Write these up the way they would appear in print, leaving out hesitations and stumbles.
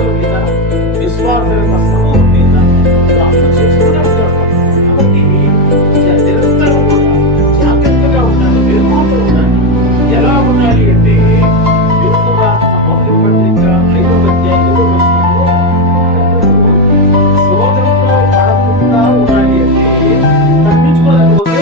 విశ్వాసం మీద విశ్వాసం యొక్క సమూహం మీద అప్పు చేస్తూనే ఉంటాడు. కాబట్టి నిరంతరం కూడా జాగ్రత్తగా ఉండాలి, మెరుగుతో ఉండాలి. ఎలా ఉండాలి అంటే మొదటి పత్రిక 5వ అధ్యాయంలో శోధనలో పడకుండా ఉండాలి అంటే తప్పించుకోలేకపోతే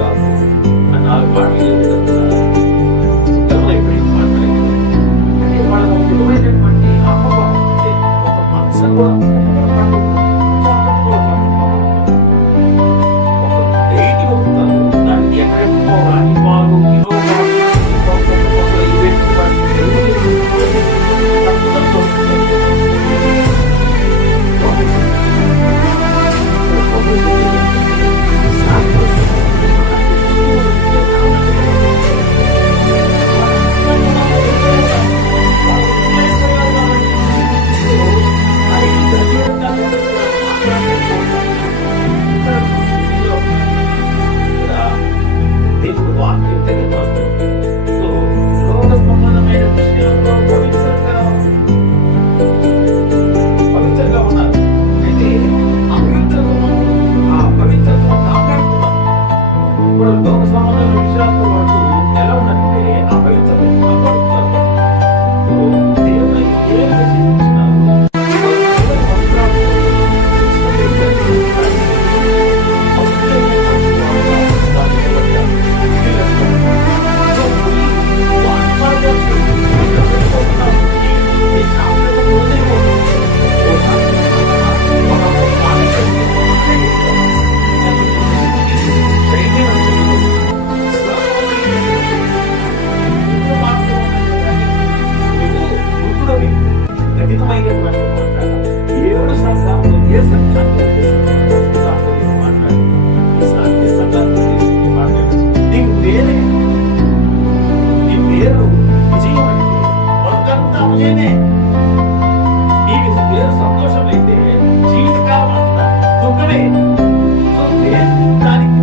కాదు ఆ 4 మాటలు చెప్తారు కదా, గమనైపోయింది మాట్లాడేది. అంటే వాళ్ళ ఒక విధమైనటువంటి అహంభావం, అంటే ఒక మనసు కూడా దానికి ఎక్కడెక్కడో రాణిపాలు, వినోదాలు, ఈవెంట్ దేవుడు వాక్యం తెలియజేస్తుంది. సో లోక సంబంధమైన విషయాల్లో పవిత్రంగా ఉన్నారు. అయితే ఆ పవిత్రతను కాపాడుతున్నారు. ఇప్పుడు లోక సంబంధమైన విషయాలతో వాళ్ళు ఎలా ఉన్నారంటే ఆ పవిత్రతను కాపాడుతున్నారు. సో దేవుడు ఏ రచించినారు ఏడు సంఘాలు ఏ సంఘాలు మాట్లాడి శాంతి సంఘాలు మాట్లాడి నీకు వేరే నీ పేరు విజయం అంటే వర్గంతా విజయమే. నీకు పేరు సంతోషమైతే జీవితకాలం అంతా దుఃఖమే. సో దానికి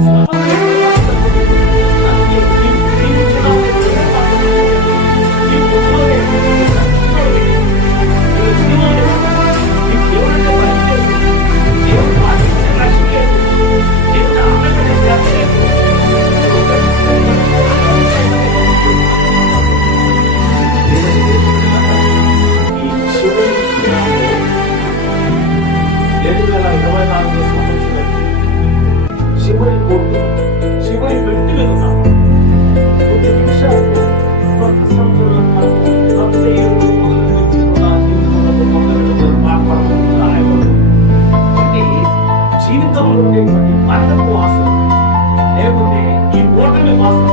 చివరి కోర్టు చివరి వ్యక్తి మీద ఉన్నాము. కొద్ది నిమిషాలు కొత్త సంవత్సరాలు కొత్త ఏడు జీవితంలో ఉండేటువంటి మరణపు వాసన, లేకపోతే ఈ ఓటమి వాసన,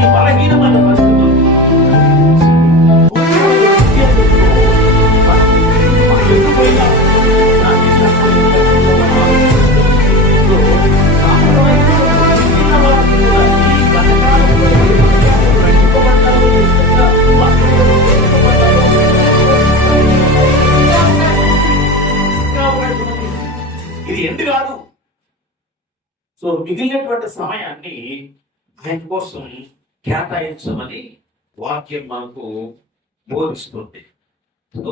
ఈ బలహీనమైన పరిస్థితులు ఇది ఎందు కాదు. సో మిగిలినటువంటి సమయాన్ని ఆయన కోసం కేటాయించమని వాక్యం మనకు బోధిస్తుంది. సో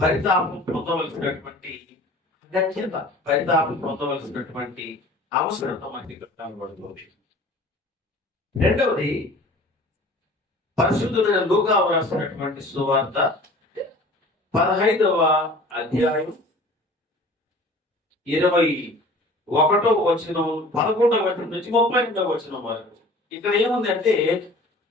పరితాపం పొందవలసినటువంటి అగత్యత, పరితాపం పొందవలసినటువంటి అవసరత మనకి ఇక్కడ కనబడుతుంది. రెండవది, పరిశుద్ధుడైన లూకా రాసినటువంటి సువార్త 15వ అధ్యాయం 21వ వచనం 11వ వచనం నుంచి 32వ వచనం వరకు. ఇక్కడ ఏముంది అంటే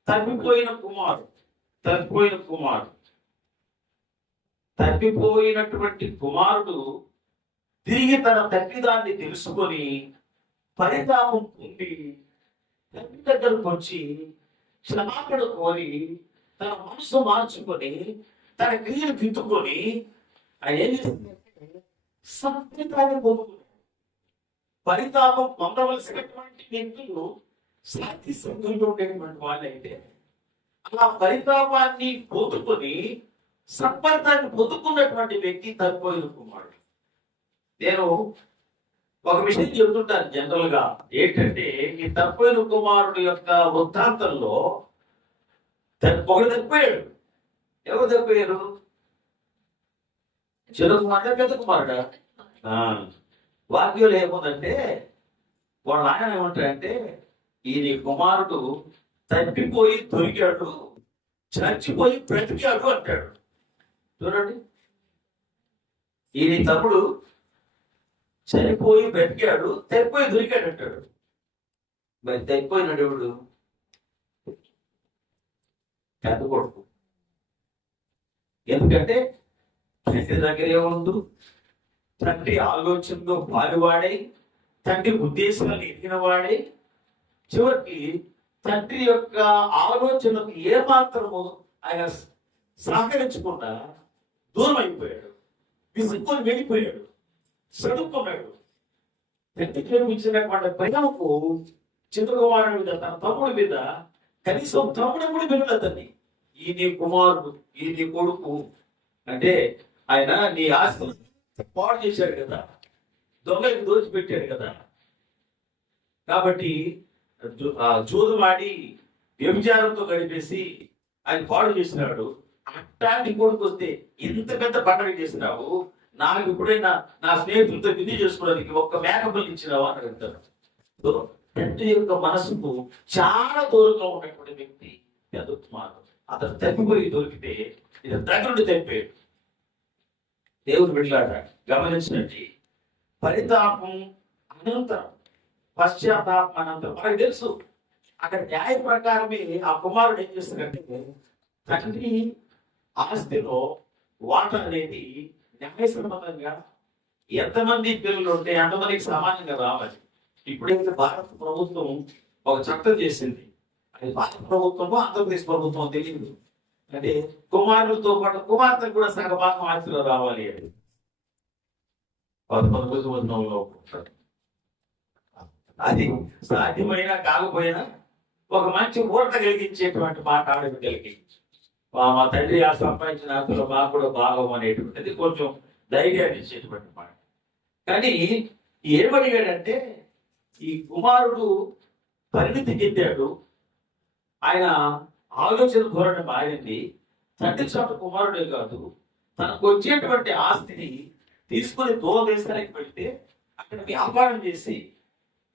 తప్పిపోయినటువంటి కుమారుడు తిరిగి తన తప్పిదాన్ని తెలుసుకొని పరితాపం పొంది తండ్రి దగ్గరకు వచ్చి క్షమాపణ కోరి తన మనసు మార్చుకొని తన క్రియను దిద్దుకొని ఆయన ఏం చేస్తుందంటే సత్యతాన్ని పొందుకున్నాడు. పరితాపం పొందవలసినటువంటి వ్యక్తులు శాంతి సంఘంలో ఉండేటువంటి వాళ్ళైతే అలా పరితాపాన్ని పొందుకొని సత్ఫలితాన్ని పొందుకున్నటువంటి వ్యక్తి తప్పిపోయిన కుమారుడు. నేను ఒక విషయం చెబుతుంటాను జనరల్ గా, ఏంటంటే ఈ తప్పిపోయిన కుమారుడు యొక్క వృత్తాంతంలో ఒకడు తప్పిపోయాడు. ఎవరు తప్పిపోయారు? చిన్న కుమారుడు, పెద్ద కుమారుడా? వాక్యంలో ఏముందంటే వాళ్ళ ఆయన ఏమంటాడంటే ఈ కుమారుడు తప్పిపోయి దొరికాడు, చచ్చిపోయి బ్రతికాడు అంటాడు. చూడండి, ఈ తమ్ముడు చనిపోయి బ్రతికాడు, తప్పిపోయి దొరికాడు అంటాడు. మరి తగ్గిపోయినాడు ఎవడు? పెద్ద కొడుకు. ఎందుకంటే తండ్రి దగ్గర ఏముందు, తండ్రి ఆలోచనలో పాలువాడై, తండ్రి ఉద్దేశాలు ఎరిగిన వాడై, చివరికి తండ్రి యొక్క ఆలోచనకు ఏ మాత్రము ఆయన సహకరించకుండా దూరం అయిపోయాడు, విసుక్కొని వెళ్ళిపోయాడు, చదువుకున్నాడు. తండ్రికి ఇచ్చినటువంటి ప్రేమకు చిత్రకుమారుడి మీద, తన తమ్ముడి మీద, కనీసం తమ్ముడు కూడా వెళ్ళలేదని, ఈ నీ కుమారుడు, ఈ నీ కొడుకు అంటే ఆయన నీ ఆస్తి పాడు చేశాడు కదా, దొంగలకు దోచిపెట్టాడు కదా, కాబట్టి జూదమాడి వ్యభిచారంతో గడిపేసి ఆయన పాడు చేసినాడు. అట్లాంటి కొడుకు వస్తే ఇంత పెద్ద పండుగ చేసినావు, నాకు ఇప్పుడైనా నా స్నేహితులతో విధి చేసుకోవడానికి ఒక్క మేకబుల్ ఇచ్చినావా అని అడుగుతారు. తండ్రి యొక్క మనసుకు చాలా దూరంగా ఉన్నటువంటి వ్యక్తి కుమారుడు. అతను తప్పిపోయి దొరికితే ఇది దగ్గరుండి తప్పాడు. దేవుడు బిడ్డలాట గమనించినట్టు పరితాపం అనంతరం, పశ్చాత్తాపం అనంతరం మనకు తెలుసు. అక్కడ న్యాయ ప్రకారమే ఆ కుమారుడు ఏం చేస్తాడంటే, తండ్రి ఆస్తిలో వాటా అనేది న్యాయసమ్మతంగా ఎంతమంది పిల్లలు ఉంటే అంతమందికి సమానంగా రావాలి. ఇప్పుడైతే భారత ప్రభుత్వం ఒక చట్టం చేసింది, అది భారత ప్రభుత్వమో ఆంధ్రప్రదేశ్ ప్రభుత్వం తెలియదు, అంటే కుమారులతో పాటు కుమార్తె కూడా సగభాగం ఆస్తిలో రావాలి అని 1919లో. అది సాధ్యమైనా కాకపోయినా ఒక మంచి ఊరట కలిగించేటువంటి మాట ఆడబిడ్డలకి, మా తండ్రి ఆ సంపాదించిన ఆస్తులు మాకు కూడా భాగం అనేటువంటిది కొంచెం ధైర్యాన్ని ఇచ్చేటువంటి మాట. కానీ ఏమడిగాడంటే, ఈ కుమారుడు పరిణితి చెందాడు, ఆయన ఆలోచన ధోరణి మారింది. తండ్రి చోట కుమారుడే కాదు, తనకు వచ్చేటువంటి ఆస్తిని తీసుకుని దూరదేశానికి వెళ్తే అక్కడ వ్యాపారం చేసి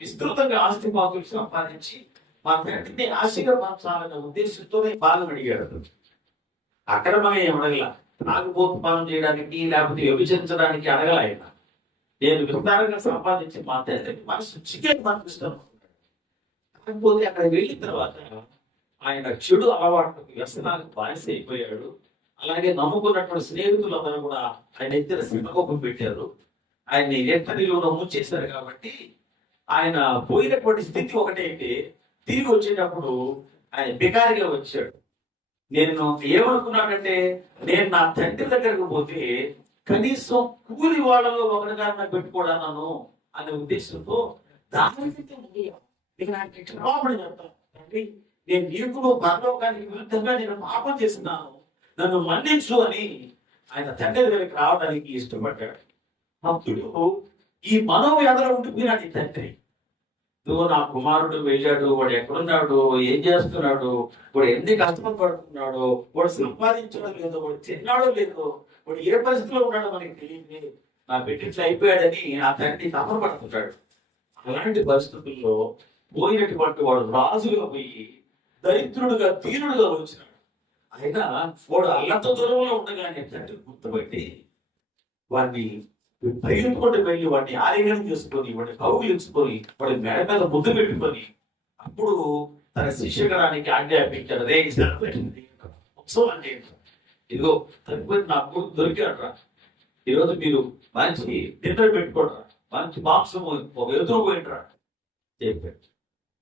విస్తృతంగా ఆస్తి పాతులు సంపాదించి మా తండ్రిని ఆశీర్వదించాలనే ఉద్దేశంతోనే బాధ అడిగాడు. అక్రమంగా ఏమడగల, త్రాగుబోతుపానం చేయడానికి లేకపోతే విభజించడానికి అడగల. ఆయన నేను విస్తారంగా సంపాదించి మా తండ్రికి మనసు చికెన్ పంపిస్తాను. కాకపోతే అక్కడ వెళ్ళిన తర్వాత ఆయన చెడు అలవాట్లకు, వ్యసనాలకు బానిస అయిపోయాడు. అలాగే నమ్ముకున్నటువంటి స్నేహితులు అందరూ కూడా ఆయన ఇద్దరు శ్రమకోపం పెట్టారు, ఆయన్ని ఎట్టనిలో ముంచేశారు. కాబట్టి ఆయన పోయినటువంటి స్థితి ఒకటైతే తిరిగి వచ్చేటప్పుడు ఆయన బికారిగా వచ్చాడు. నేను ఏమనుకున్నానంటే, నేను నా తండ్రి దగ్గరకు పోతే కనీసం కూలి వాళ్ళలో ఒకరిగా పెట్టుకోవడాను అనే ఉద్దేశంతో క్షమాపణ చెప్తాను, తండ్రి నేను నీకు పరలోకానికి విరుద్ధంగా నేను పాపం చేస్తున్నాను, నన్ను మన్నించు అని ఆయన తండ్రి దగ్గరికి రావడానికి ఇష్టపడ్డాడు. అప్పుడు ఈ మనోవేదన ఉండిపోయినాడు ఈ తండ్రి. నువ్వు నా కుమారుడు వెళ్ళాడు, వాడు ఎక్కడున్నాడు, ఏం చేస్తున్నాడు, వాడు ఎన్ని కష్టం పడుతున్నాడు, వాడు సంపాదించడం లేదు, వాడు తిన్నాడో లేదో, వాడు ఏ పరిస్థితిలో ఉన్నాడో మనకి తెలియదు, నా బిడ్డ అయిపోయాడని ఆ తండ్రి తపనపడుతుంటాడు. అలాంటి పరిస్థితుల్లో పోయినటువంటి వాడు రాజుగా పోయి దరిద్రుడుగా దీనుడుగా వచ్చినాడు. అయినా వాడు అల్లంత దూరంలో ఉండగానే తండ్రి గుర్తుపట్టి వాడిని పరిగెత్తుకుంటూ వెళ్ళి వాడిని ఆలింగనం చేసుకొని, వాడిని కౌగిలించుకొని, వాడి మెడ మీద ముద్దు పెట్టుకొని, అప్పుడు తన శిష్యగణానికి ఆజ్ఞాపించాడు, అదే ఉత్సవం అంటే ఇదిగో తగ్గిపోయి నా కొడుకు దొరికాడరా, ఈరోజు మీరు మంచి డిన్నర్ పెట్టుకోడరా, మంచి మాంసం ఒక ఎదురు పోయిండ్రా చెప్పాడు.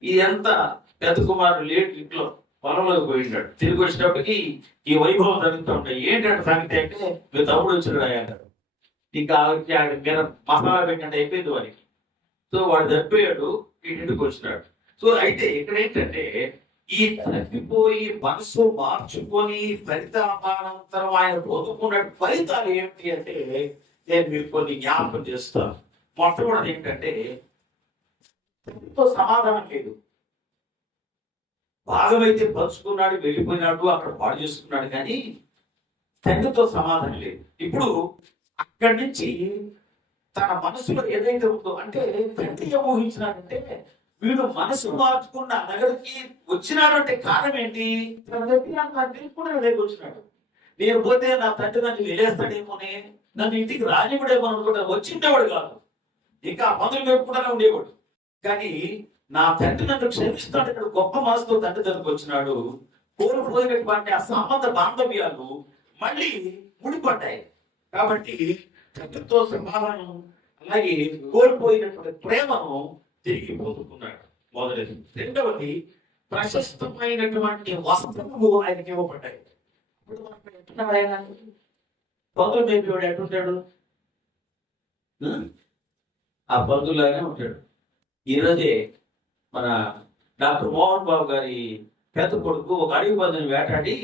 ఇదంతా పెద్ద కుమారుడు లేట్ ఇంట్లో పొలంలోకి పోయినాడు. తిరిగి వచ్చేటప్పటికి ఈ వైభవం జరుగుతూ ఉంటాయి. ఏంటంటే సంగతి అంటే, మీ తమ్ముడు వచ్చినాడు అయ్యాడు, ఇంకా మీద మసాలా పెట్టినట్టు అయిపోయింది వాడికి. సో వాడు తప్పిపోయాడు, ఇంటికి వచ్చినాడు. సో అయితే ఇక్కడ ఏంటంటే, ఈ తప్పిపోయి మనసు మార్చుకొని ఫలితానంతరం ఆయన పొందుకున్న ఫలితాలు ఏమిటి అంటే, నేను మీకు కొన్ని జ్ఞాపకం చేస్తాను. మొట్టమొదటి ఏంటంటే, సమాధానం లేదు. భాగమైతే పంచుకున్నాడు, వెళ్ళిపోయినాడు, అక్కడ పాడు చేసుకున్నాడు, కానీ తండ్రితో సమాధానం లేదు. ఇప్పుడు అక్కడి నుంచి తన మనసులో ఏదైతే ఉందో, అంటే తండ్రి ఊహించినాడంటే, వీడు మనసు మార్చుకున్న నగరికి వచ్చినాడు అంటే కారణం ఏంటి, తన దగ్గర నాకు తెలుసుకునే దగ్గర వచ్చినాడు. నేను పోతే నా తండ్రి నన్ను వెళ్ళేస్తాడేమోనే, నన్ను ఇంటికి రానివ్వడేమో అనుకుంటా వచ్చిండేవాడు కాదు, ఇంకా మందులు మేపుకుంటానే ఉండేవాడు. కానీ నా తండ్రి నన్ను క్షమిస్తాడు. ఇక్కడ గొప్ప మనసుతో తండ్రి దగ్గరకు వచ్చినాడు. కోల్పోయినటువంటి ఆ సంబంధ బాంధవ్యాలు మళ్ళీ ముడిపడ్డాయి. కాబట్టి తండ్రితో సమాధానం, అలాగే కోల్పోయినటువంటి ప్రేమను తిరిగి పొందుకున్నాడు. మొదటిది. రెండవది, ప్రశస్తమైనటువంటి వస్త్రములు ఆయనకి ఇవ్వబడ్డాయి. ఇప్పుడు మనకు ఎట్టున్నాడు ఆయన? పందులు మేపేవాడు ఎట్టుంటాడు? ఆ పందులాగానే ఉంటాడు. ఈరోజే మన డాక్టర్ మోహన్ బాబు గారి పెద్ద కొడుకు ఒక అడవి పందిని వేటాడి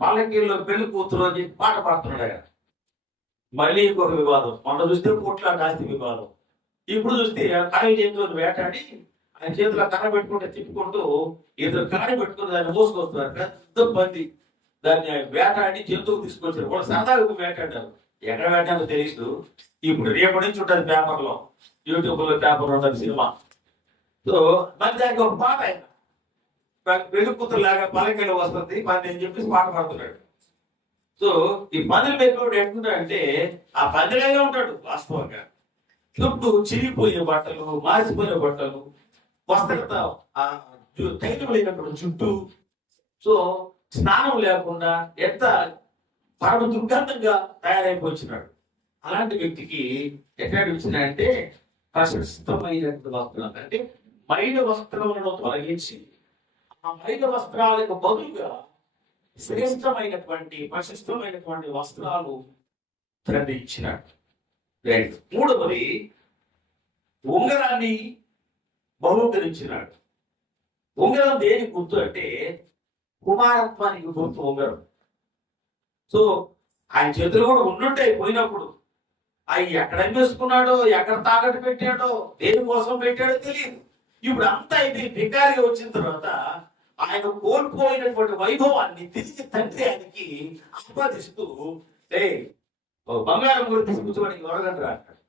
పాలకీల్లో పెళ్లి కూతురు అని చెప్పి పాట పాడుతున్నాడు ఆయన. మళ్ళీ ఇంకొక వివాదం. మొన్న చూస్తే కోట్ల ఆస్తి వివాదం. ఇప్పుడు చూస్తే అడవి జంతువుని వేటాడి ఆయన చేతిలో కర్ర పెట్టుకుంటే తిప్పుకుంటూ ఇద్దరు కర్ర పెట్టుకుని దాన్ని మోసుకొస్తున్నారు. పెద్ద పంది. దాన్ని వేటాడి జంతువు తీసుకొచ్చారు. వాళ్ళు సరదాగా వేటాడారు. ఎక్కడ వేటాడో తెలియదు. ఇప్పుడు రేపటి నుంచి ఉంటుంది పేపర్లో, యూట్యూబ్లో పేపర్ ఉంటుంది సినిమా. సో మరి దానికి ఒక పాట ఆయన వెలుగుతులాగా పలకలు వస్తుంది పని అని చెప్పేసి పాట పాడుతున్నాడు. సో ఈ పందులు మేపేవాడు ఎట్లుంటాడంటే ఆ పందిలాగా ఉంటాడు వాస్తవంగా. చుట్టూ చిరిగిపోయిన బట్టలు, మాసిపోయిన బట్టలు, వస్త్రత తైలం లేనప్పుడు చుట్టూ. సో స్నానం లేకుండా ఎంత పరమ దుర్గంధంగా తయారైపోయినాడు. అలాంటి వ్యక్తికి ఎట్లా వచ్చినాయంటే ప్రశస్తమైనటువంటి వస్త్రాలు, అంటే మైల వస్త్రములను తొలగించి ఆ మైల వస్త్రాలకు బదులుగా శ్రేష్టమైనటువంటి ప్రశస్తమైనటువంటి వస్త్రాలు తండ్రి ఇచ్చినాడు. మూడవది, ఉంగరాన్ని బహుకరించినాడు. ఉంగరం దేని గుర్తు అంటే కుమారత్వానికి గుర్తు ఉంగరం. సో ఆయన చేతులు కూడా ఉండుంటాయి పోయినప్పుడు. అవి ఎక్కడ అమ్మేసుకున్నాడో, ఎక్కడ తాకట్టు పెట్టాడో, దేనికోసం పెట్టాడో తెలియదు. ఇప్పుడు అంతా ఇది బికారిగా వచ్చిన తర్వాత ఆయన కోల్పోయినటువంటి వైభవాన్ని తిరిగి తండ్రి ఆయనకి ఆస్వాదిస్తూ బంగారం కూడా తీసుకొచ్చుకోవడానికి వరగంటారు అంటాడు.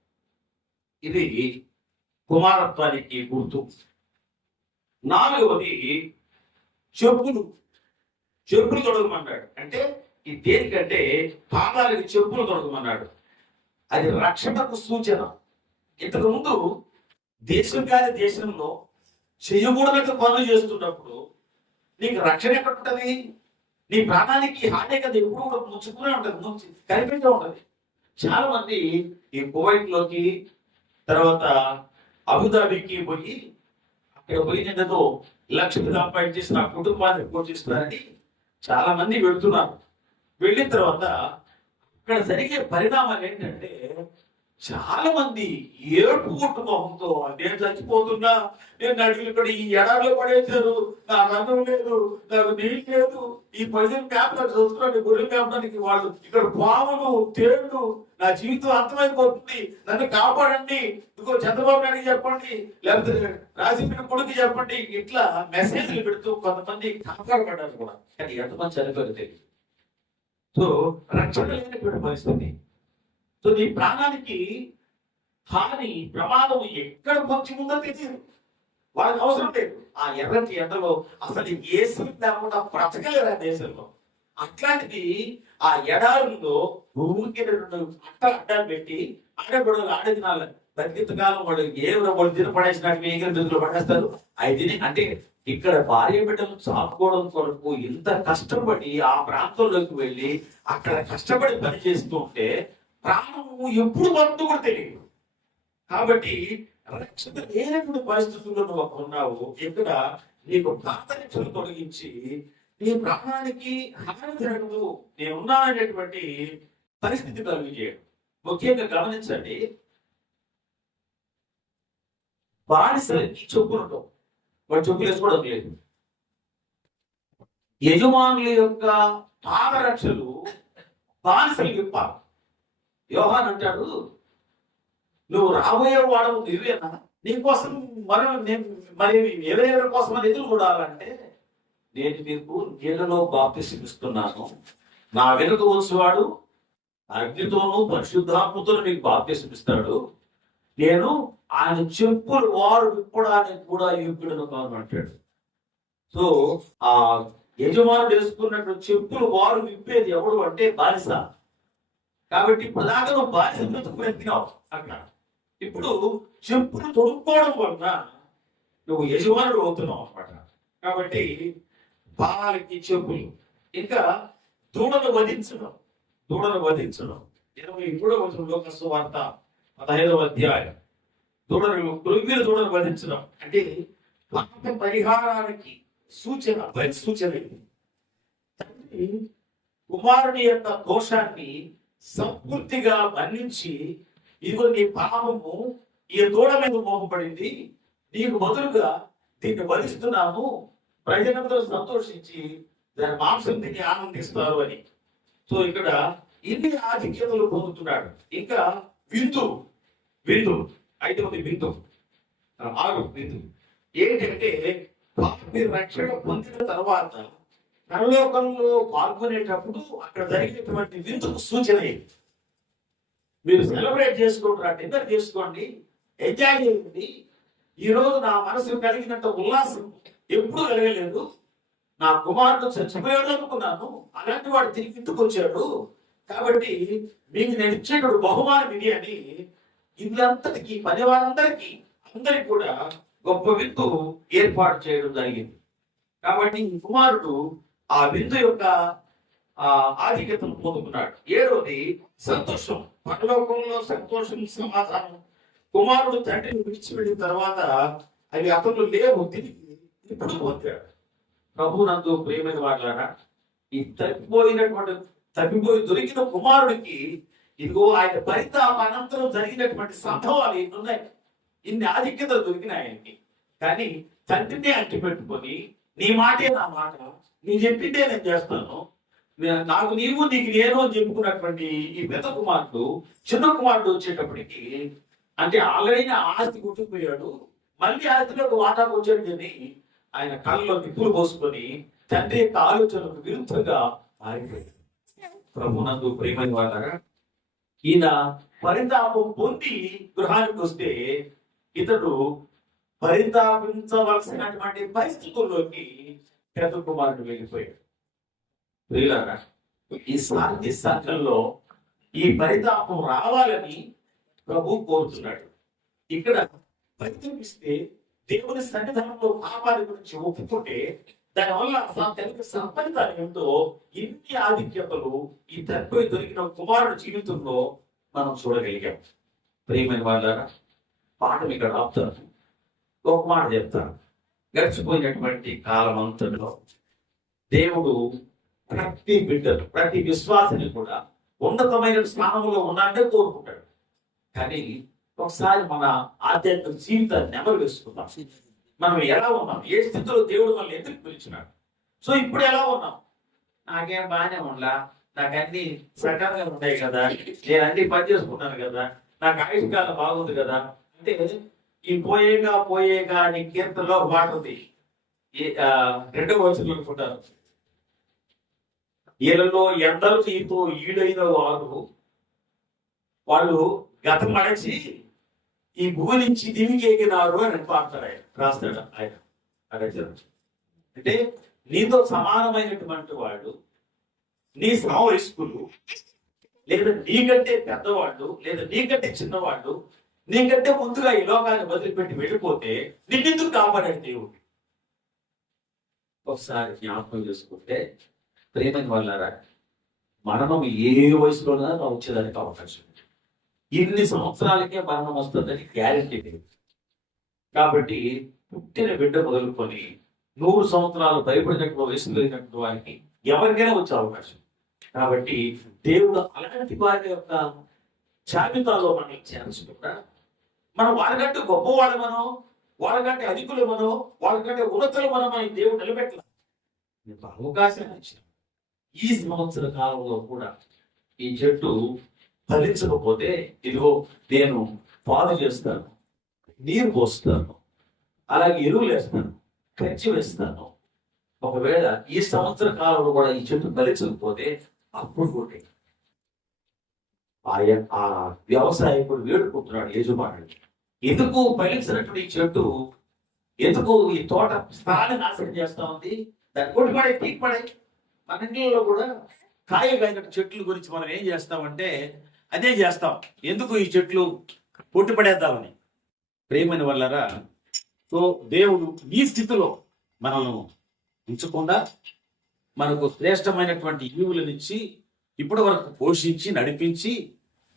ఇది కుమారత్వానికి గుర్తు. నాలుగవది, చెప్పులు తొడగమన్నాడు. అంటే ఇది దేనికంటే పాదాలకి చెప్పులు తొడగమన్నాడు. అది రక్షణకు సూచన. ఇంతకు ముందు దేశం కాని దేశంలో చేయకూడనట్టు పనులు చేస్తున్నప్పుడు నీకు రక్షణ ఎక్కడ ఉంటుంది? నీ ప్రాణానికి హాని కదా ఎప్పుడు కూడా ముంచుకునే ఉంటుంది, కనిపెట్టే ఉంటుంది. చాలా మంది ఈ కువైట్ లోకి, తర్వాత అబుదాబికి పోయి అక్కడ పోయినందుకు లక్షలు సంపాదించేసి నా కుటుంబాన్ని పోషిస్తున్నారని చాలా మంది వెళ్తున్నారు. వెళ్ళిన తర్వాత ఇక్కడ జరిగే పరిణామాలు ఏంటంటే చాలా మంది ఏడుపు మొహంతో నేను చచ్చిపోతున్నా, నేను నడుగులు ఇక్కడ ఈ ఎడారిలో పడేశారు, నాకు అన్నం లేదు, నాకు నీళ్ళు లేదు, ఈ ప్రజలు మేపడానికి చూస్తున్నాడు, గొర్రెలు మేపడానికి వాళ్ళు ఇక్కడ పాములు, తేళ్లు, నా జీవితం అంతమైపోతుంది, నన్ను కాపాడండి, ఇంకో చంద్రబాబు నాయుడు చెప్పండి, లేకపోతే రాజశేఖర కొడుకు చెప్పండి, ఇట్లా మెసేజ్లు పెడుతూ కొంతమంది కాపాడబడ్డారు కూడా. కానీ ఎంతమంది చనిపోయారు తెలియదు. సో రక్షణ లేనటువంటి పరిస్థితి. సో నీ ప్రాణానికి హాని, ప్రమాదం ఎక్కడ పొంచి ఉందో తెలియదు. వాళ్ళకి అవసరం లేదు. ఆ ఎర్రటి ఎండలో అసలు ఏసీ లేకుండా బ్రతకలేరు ఆ దేశంలో. అట్లాంటిది ఆ ఎడారుల్లో భూమికి రెండు అడ్డాలు పెట్టి ఆడబిడలు ఆడదినాలు బతికింతకాలం వాడు వాళ్ళు తినపడేసినట్టు ఏగిరి పడేస్తారు. అది అంటే ఇక్కడ భార్య బిడ్డలు చాపుకోవడం కొరకు ఇంత కష్టపడి ఆ ప్రాంతంలోకి వెళ్ళి అక్కడ కష్టపడి పని చేస్తూ ఉంటే ప్రాణము ఎప్పుడు పడుతుందో కూడా తెలియదు. కాబట్టి రక్షణ లేనటువంటి పరిస్థితుల్లో నువ్వు అక్కడ ఉన్నావు. ఇక్కడ నీకు ప్రార్థనలు తొలగించి నీ ప్రాణానికి హాని జరగదు, నేను ఉన్నాననేటువంటి పరిస్థితి కలిగించేయడం. ముఖ్యంగా గమనించండి, బానిసలకి చెప్పులు వాడు చెప్పులు వేసుకోవడం లేదు. యజమానుల యొక్క పాదరక్షలు బానిసలు విప్పాలి. యోహాన్ అంటాడు, నువ్వు రాబోయే వాడవు నువ్వేనా, నీకోసం మరి ఎవరెవరి కోసం అని ఎదురు చూడాలంటే నేను మీకు నీళ్ళలో బాప్తిసం ఇస్తున్నాను, నా వెనుక వచ్చేవాడు అగ్నితోనూ పరిశుద్ధాత్మతోనూ మీకు బాప్తిసం ఇస్తాడు, నేను ఆయన చెప్పులు వారు విప్పడానికి కూడా యోగ్యుడను కాను అంటాడు. సో ఆ యజమానుడు వేసుకున్నట్టు చెప్పులు వారు విప్పేది ఎవడు అంటే బానిస. కాబట్టి ప్రధాన నువ్వు బానిస బ్రతుకు వెతికినావు అక్కడ. ఇప్పుడు చెప్పులు తొడుక్కోవడం వలన నువ్వు యజమానుడు అవుతున్నావు అనమాట. కాబట్టి బాలకి చెప్పులు, ఇంకా దూడను వధించడం. 23వ వచనం లోకసు వార్త 15వ అధ్యాయం. దూడను వధించడం అంటే పాప పరిహారానికి సూచన. తండ్రి కుమారుని యొక్క దోషాన్ని సంపూర్తిగా మన్నించి, ఇదిగో నీ పాపము ఈ దూడ మీద మోపబడింది, నీకు బదులుగా దీన్ని వధిస్తున్నాము, ప్రజలందరూ సంతోషించి దాని మాంసం తిని ఆనందిస్తారు అని. సో ఇక్కడ ఇన్ని ఆధిక్యతలు పొందుతున్నాడు. ఇంకా విందు 5వ విందు 6 విందు ఏంటంటే, పాపి రక్షణ పొందిన తర్వాత పరలోకంలో పాల్గొనేటప్పుడు అక్కడ జరిగినటువంటి విందుకు సూచన ఇది. మీరు సెలబ్రేట్ చేసుకుంటారా, డిన్నర్ చేసుకోండి, ఎంజాయ్ చేయండి. ఈ రోజు నా మనసు కలిగినంత ఉల్లాసం ఎప్పుడు కలగలేదు. నా కుమారుడు చచ్చిపోయాడు అనుకున్నాను, అలాంటి వాడు తిరిగి ఇంటికొచ్చాడు. కాబట్టి మీకు నేను ఇచ్చేటప్పుడు బహుమానం ఇది అని ఇల్లంతటికి, పని వారందరికీ, అందరికి కూడా గొప్ప విందు ఏర్పాటు చేయడం జరిగింది. కాబట్టి ఈ కుమారుడు ఆ విందు యొక్క ఆధిక్యతను పొందుకున్నాడు. 7వది సంతోషం. పరలోకంలో సంతోషం, సమాధానం. కుమారుడు తండ్రిని విడిచిపెట్టిన తర్వాత అవి అతను లేవు, తిరిగి ఇప్పుడు పొందాడు. ప్రభునందు ప్రియమైన వాళ్ళారా, ఈ తప్పిపోయి దొరికిన కుమారుడికి ఇదిగో ఆయన పరితాప అనంతరం జరిగినటువంటి సంభవాలు ఎన్నున్నాయి. ఇన్ని ఆధిక్యతలు దొరికినాయి ఆయనకి. కానీ తండ్రిని అంటి పెట్టుకొని, నీ మాటే నా మాట, నీ చెప్పిందే నేను చేస్తాను, నాకు నీవు నీకు నేను అని చెప్పుకున్నటువంటి ఈ పెద్ద కుమారుడు చిన్న కుమారుడు వచ్చేటప్పటికి, అంటే ఆల్రెడీ ఆస్తి కొట్టుకుపోయాడు, మళ్ళీ ఆస్తిలో వాటాకు వచ్చాడు అని ఆయన కళ్ళలో నిప్పులు పోసుకొని తండ్రి యొక్క ఆలోచనలకు విరుద్ధంగా మారిపోయాడు. ప్రభునందు ప్రియమైన వాళ్ళగా, ఈయన పరితాపం పొంది గృహానికి వస్తే ఇతడు పరితాపించవలసినటువంటి పరిస్థితుల్లోకి పెద్ద కుమారుడు వెళ్ళిపోయాడు. ప్రియులారా, ఈ శాంతి సంఘంలో ఈ పరితాపం రావాలని ప్రభు కోరుతున్నాడు. ఇక్కడ పరితపిస్తే దేవుని సన్నిధానంలో పాపాల గురించి ఒప్పుకుంటే దానివల్ల తెలుగు సంపన్నితాలు ఏంటో ఇన్ని ఆధిక్యతలు ఈ తప్పిపోయి దొరికిన కుమారుడు జీవితంలో మనం చూడగలిగాం. ప్రియమైన వాళ్ళారా, పాఠం ఇక్కడ ఆపుతాను. ఒక మాట చెప్తాను. గడిచిపోయినటువంటి కాలం అంతలో దేవుడు ప్రతి బిడ్డలు, ప్రతి విశ్వాసిని కూడా ఉన్నతమైన స్థానంలో ఉన్నాడే కోరుకుంటాడు. కానీ ఒకసారి మన ఆధ్యాత్మిక జీవితాన్ని నెమరు వేసుకుందాం. మనం ఎలా ఉన్నాం, ఏ స్థితిలో దేవుడు మనల్ని ఎందుకు పిలిచినాడు. సో ఇప్పుడు ఎలా ఉన్నాం? నాకేం బాగానే ఉండలా, నాకు అన్ని సకాలంగా ఉంటాయి కదా, నేను అన్ని పని చేసుకుంటాను కదా, నాకు ఆయుష్కాలం బాగుంది కదా అంటే, ఈ పోయేగా నీ కీర్తనలో ఒక మాట ఉంది. 2వ వచనంలో అనుకుంటారు, వీళ్ళలో ఎందరూ నీతో ఈడైన వాళ్ళు గతం అడచి ఈ భూమి నుంచి దివికి ఎగినారు అని పాడతాడు ఆయన, రాస్తాడు ఆయన. అంటే నీతో సమానమైనటువంటి వాడు, నీ సమవయస్కులు, లేదా నీకంటే పెద్దవాళ్ళు, లేదా నీకంటే చిన్నవాళ్ళు, నీకంటే ముందుగా ఈ లోకాన్ని వదిలిపెట్టి వెళ్ళిపోతే నిన్నెందుకు కాపాడాడు దేవుడు? ఒకసారి జ్ఞాపకం చేసుకుంటే ప్రేమని వాళ్ళారా, మరణం ఏ వయసులోనా వచ్చేదానికి అవకాశం ఉంది. ఇన్ని సంవత్సరాలకే మరణం వస్తుందని గ్యారెంటీ లేదు. కాబట్టి పుట్టిన బిడ్డ మొదలుకొని 100 సంవత్సరాలు భయపడినటువంటి వయసు కలిగినటువంటి వారికి ఎవరికైనా వచ్చే అవకాశం. కాబట్టి దేవుడు అలాంటి వారి యొక్క జాబితాలో మనం చేర్చుకుంటా, మనం వాళ్ళకంటే గొప్పవాళ్ళమనో, వాళ్ళకంటే అధికులమనో, వాళ్ళకంటే ఉన్నతులమనో మనం దేవుడు నిలబెట్టలేదు. అవకాశం ఇచ్చిన ఈ సంవత్సర కాలంలో కూడా ఈ చెట్టు ఫలించకపోతే ఇదిగో నేను పాలు చేస్తాను, నీరు పోస్తాను, అలాగే ఎరువులు వేస్తాను, ఖర్చు వేస్తాను. ఒకవేళ ఈ సంవత్సర కాలంలో కూడా ఈ చెట్టు ఫలించకపోతే అప్పుడు కూడా ఆ వ్యవసాయకుడు వేడుకుంటున్నాడు యజమానుడు, ఎందుకు ఫలించినటువంటి ఈ చెట్టు, ఎందుకు ఈ తోట స్థలాన్ని నాశనం చేస్తా ఉంది, దాన్ని కొట్టుపడే తీపడే. మన ఇంట్లో కూడా కాయగాయన చెట్ల గురించి మనం ఏం చేస్తామంటే అదే చేస్తాం. ఎందుకు ఈ చెట్లు పొట్టుపడేద్దామని. ప్రేమైన వాళ్ళరా, సో దేవుడు ఈ స్థితిలో మనల్ని ఉంచకుండా మనకు శ్రేష్టమైనటువంటి ఈవులనిచ్చి ఇప్పటి వరకు పోషించి నడిపించి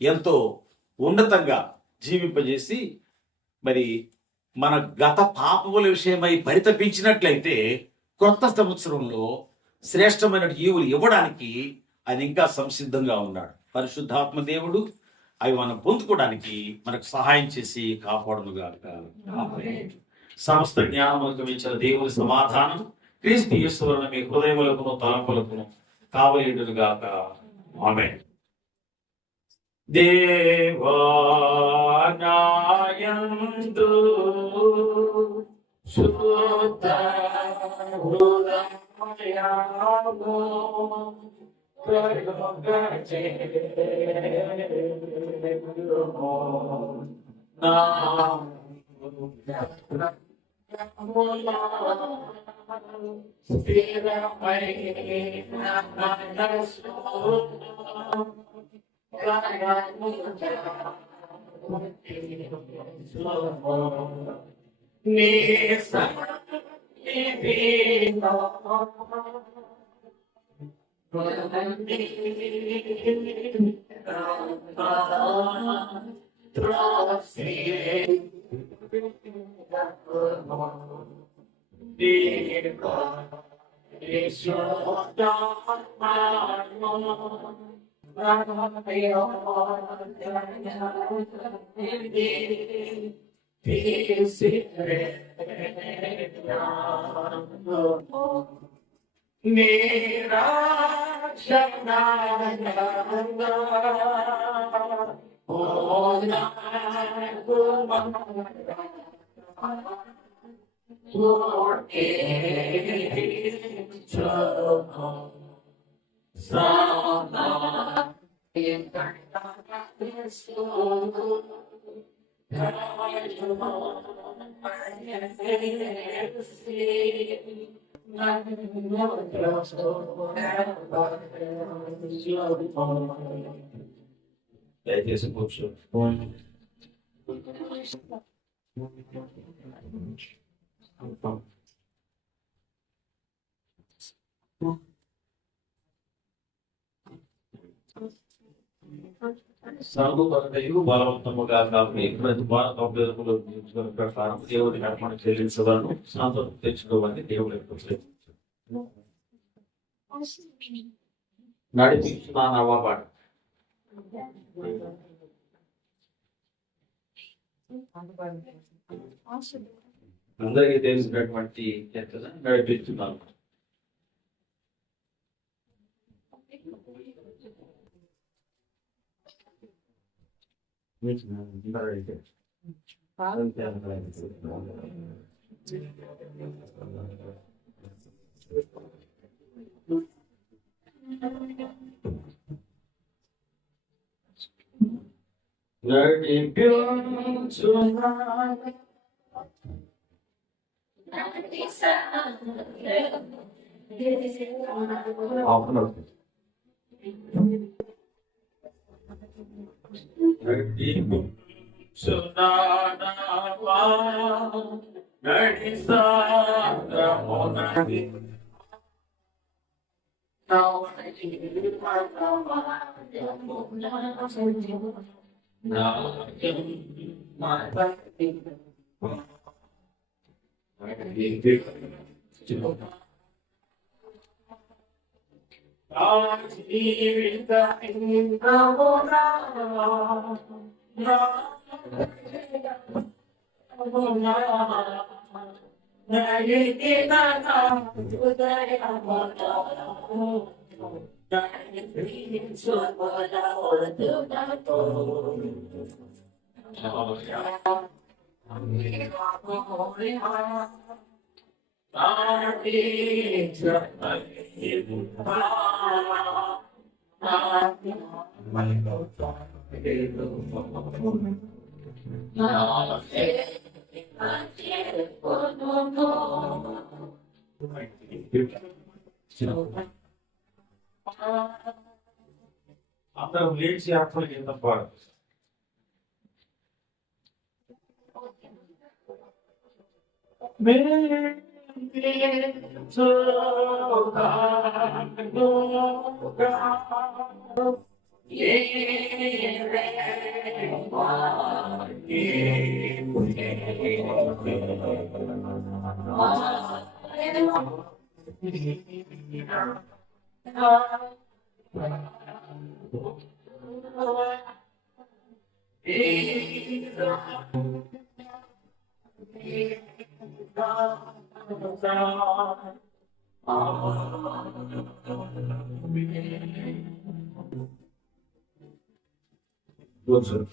ఎంతో ఉన్నతంగా జీవింపజేసి మరి మన గత పాపముల విషయమై పరితపించినట్లయితే కొత్త సంవత్సరంలో శ్రేష్టమైన ఈవులు ఇవ్వడానికి ఆయన ఇంకా సంసిద్ధంగా ఉన్నాడు. పరిశుద్ధాత్మ దేవుడు అవి మనం పొందుకోవడానికి మనకు సహాయం చేసి కాపాడునుగాక. సమస్త జ్ఞానములకు మించిన దేవుని సమాధానం క్రీస్తు యేసువలన మీ హృదయములకును తలంపులకును కావలేడుగాక. ఆమేన్. దేవానాయందు శుద్ధ హృదయము దయచేసి కూర్చో. సర్వపరతయు బలవంతముగా కాబట్టి ప్రతి భారత ప్రకారం దేవుడి నడపణ చెల్లించవలను సంతోషం తెచ్చుకోవాలని దేవుడు నడిపించున్నావా పాట అందరికీ తెలిసినటువంటి నడిపించున్నాను. అందరూ లేచి అర్థం కింద పాడు. Good, sir.